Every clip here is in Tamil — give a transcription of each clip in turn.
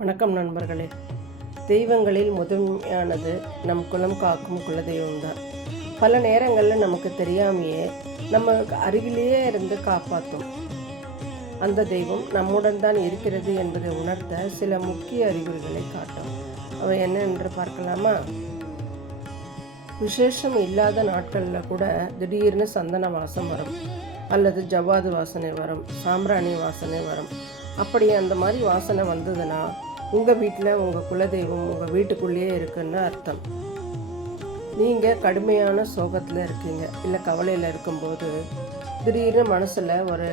வணக்கம் நண்பர்களே. தெய்வங்களில் முதன்மையானது நம் குலம் காக்கும் குலதெய்வம்தான். பல நேரங்களில் நமக்கு தெரியாமையே நம்ம அருகிலேயே இருந்து காப்பாற்றும் அந்த தெய்வம் நம்முடன் தான் இருக்கிறது என்பதை உணர்த்த சில முக்கிய அறிகுறிகளை காட்டும். அவை என்ன என்று பார்க்கலாமா? விசேஷம் இல்லாத நாட்களில் கூட திடீர்னு சந்தன வாசம் வரும், அல்லது ஜவ்வாது வாசனை வரும், சாம்பிராணி வாசனை வரும். அப்படி அந்த மாதிரி வாசனை வந்ததுன்னா உங்கள் வீட்டில் உங்கள் குலதெய்வம் உங்கள் வீட்டுக்குள்ளேயே இருக்குன்னு அர்த்தம். நீங்கள் கடுமையான சோகத்தில் இருக்கீங்க, இல்லை கவலையில் இருக்கும்போது திடீர்னு மனசில் ஒரு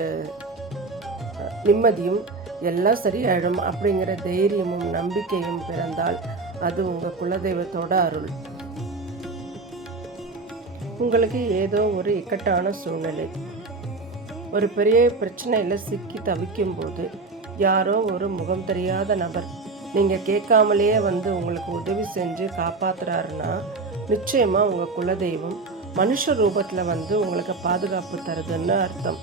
நிம்மதியும் எல்லாம் சரியாயிடும் அப்படிங்கிற தைரியமும் நம்பிக்கையும் பிறந்தால் அது உங்கள் குலதெய்வத்தோட அருள். உங்களுக்கு ஏதோ ஒரு இக்கட்டான சூழ்நிலை, ஒரு பெரிய பிரச்சனையில் சிக்கி தவிக்கும்போது யாரோ ஒரு முகம் தெரியாத நபர் நீங்கள் கேட்காமலேயே வந்து உங்களுக்கு உதவி செஞ்சு காப்பாற்றுறாருன்னா நிச்சயமாக உங்கள் குலதெய்வம் மனுஷ ரூபத்தில் வந்து உங்களுக்கு பாதுகாப்பு தருதுன்னு அர்த்தம்.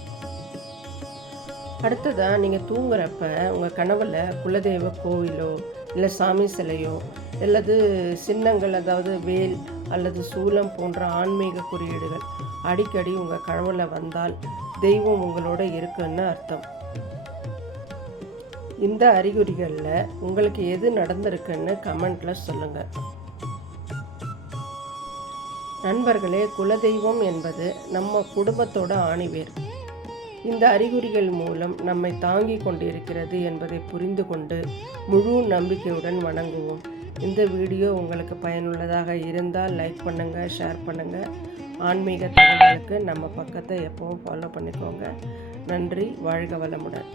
அடுத்ததாக நீங்கள் தூங்குறப்ப உங்கள் கனவில் குலதெய்வ கோவிலோ இல்லை சாமி சிலையோ அல்லது சின்னங்கள், அதாவது வேல் அல்லது சூலம் போன்ற ஆன்மீக குறியீடுகள் அடிக்கடி உங்கள் கனவில் வந்தால் தெய்வம் உங்களோட இருக்குன்னு அர்த்தம். இந்த அறிகுறிகளில் உங்களுக்கு எது நடந்திருக்குன்னு கமெண்ட்டில் சொல்லுங்கள். நண்பர்களே, குலதெய்வம் என்பது நம்ம குடும்பத்தோட ஆணிவேர். இந்த அறிகுறிகள் மூலம் நம்மை தாங்கி கொண்டிருக்கிறது என்பதை புரிந்து கொண்டு முழு நம்பிக்கையுடன் வணங்குவோம். இந்த வீடியோ உங்களுக்கு பயனுள்ளதாக இருந்தால் லைக் பண்ணுங்கள், ஷேர் பண்ணுங்கள். ஆன்மீக தகவலுக்கு நம்ம பக்கத்தை எப்பவும் ஃபாலோ பண்ணிக்கோங்க. நன்றி. வாழ்க வளமுடன்.